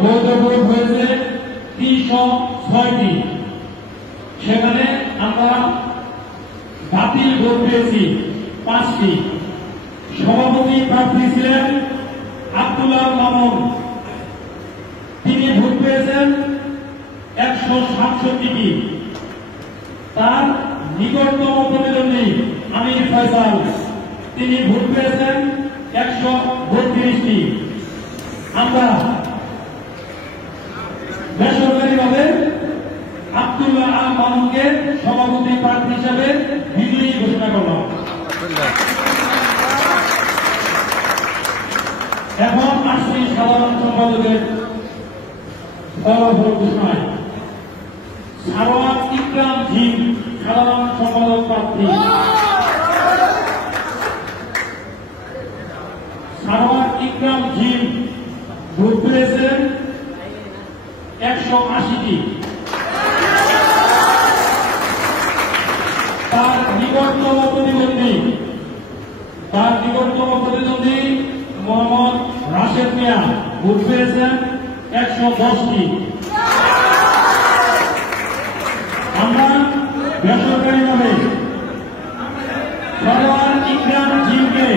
বৈধ ভোট হয়েছে 306টি। সেখানে আমরা বাতিল ভোট পেয়েছি 5টি। সভাপতি প্রার্থী ছিলেন আব্দুল্লাহ মামুন, তিনি ভোট পেয়েছেন 167টি। তার নিকটতম প্রতিদ্বন্দ্বী আমির ফয়সাল, তিনি ভোট পেয়েছেন 132টি। আমরা বেসরকারিভাবে আব্দুল্লাহ আল মামুনকে সভাপতি প্রার্থী হিসেবে বিজয়ী ঘোষণা করলাম। এখন আসছি সাধারণ সম্পাদকের ফলাফল ঘোষণায়। সারোয়ার ইকরাম জিম সাধারণ সম্পাদক প্রার্থী। সারোয়ার ইকরাম জিম ভোট পেয়েছেন 180টি। তার নিকটতম প্রতিদ্বন্দ্বী মোহাম্মদ রাশেদ মিয়া ভোট পেয়েছেন 110টি। আমরা বেসরকারিভাবে সারোয়ার ইকরাম জিমকে